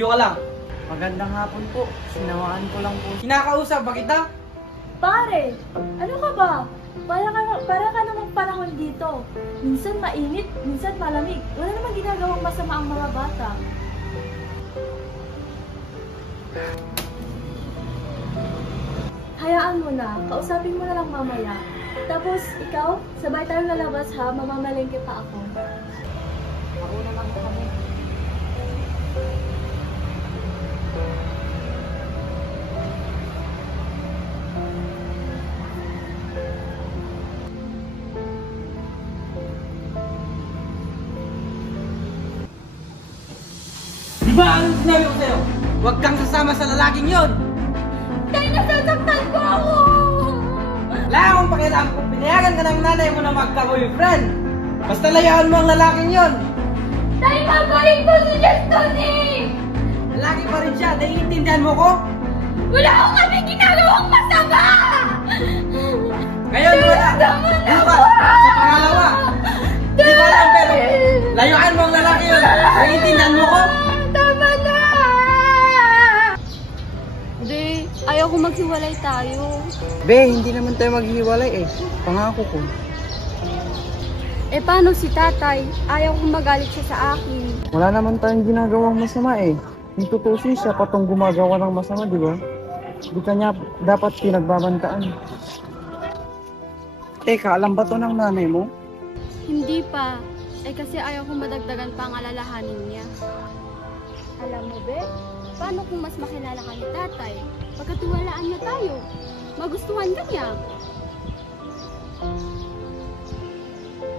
Bumibidyo ka lang. Magandang hapon po. Sinawaan ko lang po. Kinakausap ba kita? Pare, ano ka ba? Para ka namang panahon dito. Minsan mainit, minsan malamig. Wala namang ginagawang masama ang mga bata. Hayaan mo na, kausapin mo na lang mamaya. Tapos ikaw, sabay tayong lalabas ha, mamamalengke pa ako. Ako naman po kami. Di ba anong sinabi ko sa'yo? Huwag kang sasama sa lalaking yon. Dahil nasasaktan ko ako! Wala akong pakialam kung pinayagan ka ng nanay mo na magka-boyfriend. Basta layaan mo ang lalaking yon. Dahil magaling ko si Justin eh! Lalaki pa rin siya, naiintindihan mo ko? Wala akong kami ginagawang masama! Ngayon wala. Dapat sa pangalawa. Di ko alam pero layuan mo ang lalaki yun. Naiintindihan mo ko? Tama na! Hindi, ayaw ko maghiwalay tayo. Be, hindi naman tayo maghiwalay eh. Pangako ko. Eh paano si tatay? Ayaw kong magalit siya sa akin. Wala naman tayong ginagawang masama eh. Yung tutusin siya patong gumagawa ng masama, di ba? Di kanya dapat pinagbabantaan. Teka, alam ba to ng nanay mo? Hindi pa. Eh kasi ayaw kong madagdagan pa ang alalahanin niya. Alam mo, Be, paano kung mas makilala ka ni tatay? Pagkatiwalaan niya tayo. Magustuhan ka niya.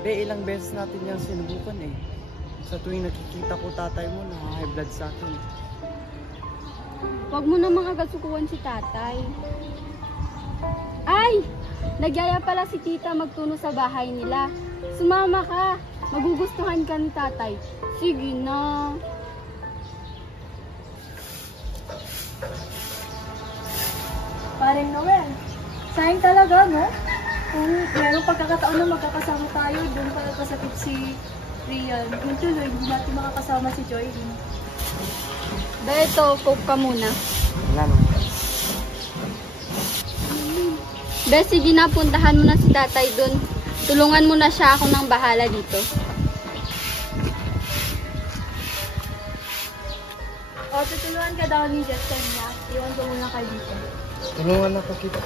Be, ilang beses natin yung sinubukan eh. Sa tuwing nakikita ko tatay mo, high blood sa akin. Huwag mo namang agad sukuan si tatay. Ay! Nagyaya pala si tita magtuno sa bahay nila. Sumama ka. Magugustuhan ka ni tatay. Sige na. Parang Noel, sayang talaga, no? Kung merong pagkakataon na magkakasama tayo, doon pa nagkasakit si Rian. Yung tuloy, hindi natin makakasama si Joylyn. Beto, coke ka muna. Wala naman. Be, sige na, puntahan mo na si tatay dun. Tulungan mo na siya, ako nang bahala dito. O, tutulungan ka daw ni Justin na. Iwan ko muna kayo dito. Tulungan ako kita.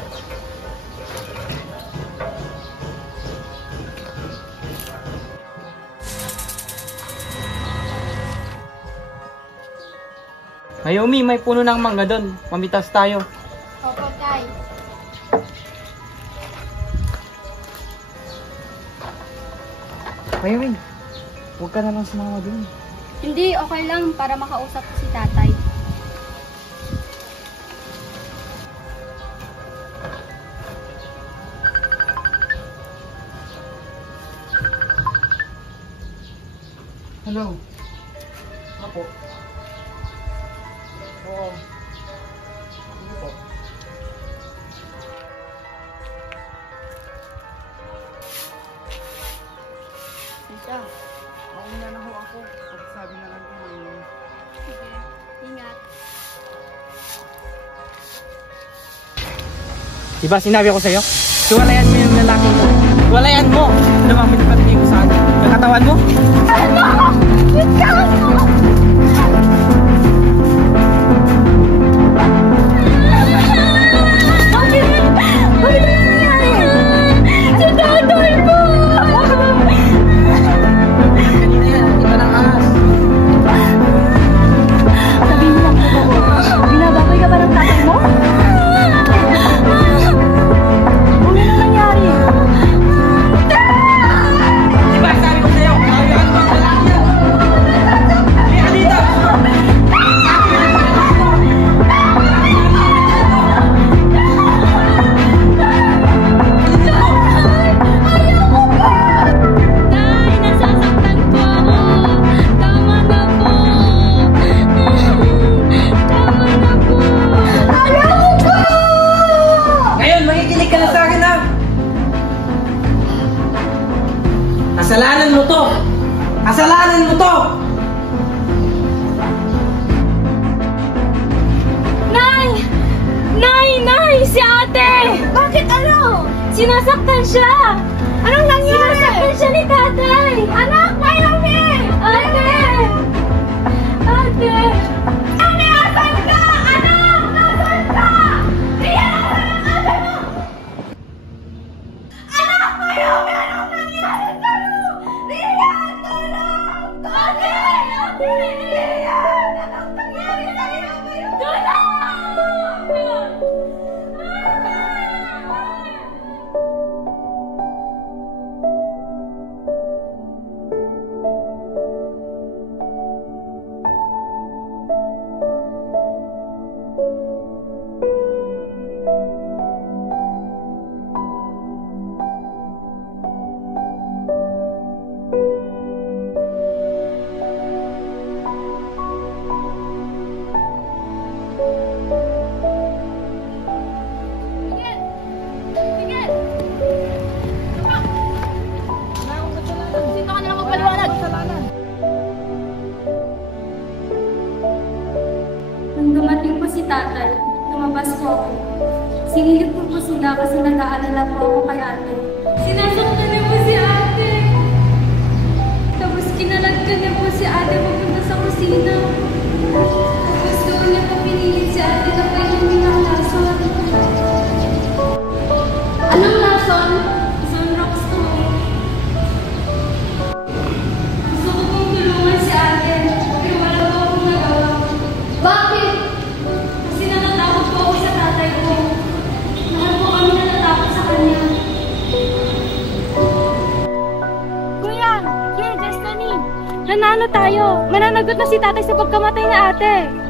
Mayumi, may puno ng mangga doon. Pamitas tayo. Opo, tay. Mayroon, huwag ka na lang sumama dun. Hindi, okay lang para makausap ko si tatay. Hello? Apo? Oo. Ano po? Tita, mauna na ho ako. Pagsabi na lang ko may... Sige, ingat. Diba sinabi ko sa'yo? Hiwalayan mo yung lalaki mo. Hiwalayan mo! Lumapit pa rin mo sa akin. Yung katawan mo? Kasalanan mo to! Kasalanan mo to! Sinasaktan siya! Anong nangyari? Sinasaktan siya ni tatay! Anak, Mayumi! Ate! Ate! Ate, asan ka? Anak, asan ka? Rian, asan ang ate mo? Anak, Mayumi! Anong nangyari sa'yo? Rian, tulong! Ate! Ate! Rian! Anong nangyari sa'yo? Tulong! Nung dumating po si tatay, lumabas po ako. Sinilip ko po sila kasi nag-aalala po ako kay ate. Sinasaktan niya po si ate. Tapos kinalagkan niya po si ate papunta sa kusina. Tapos doon niya po pinilit si ate na painumin ng lason. Anong lason? Isang rockstone. Gusto ko pong tulungan si ate. Pero wala po akong nagawa. Bakit? Kasi natatakot po ako sa tatay ko. Mahal po kami natatakot sa kanya. Kuya! Kuya, Destiny! Nanalo tayo! Mananagot na si tatay sa pagkamatay na ate!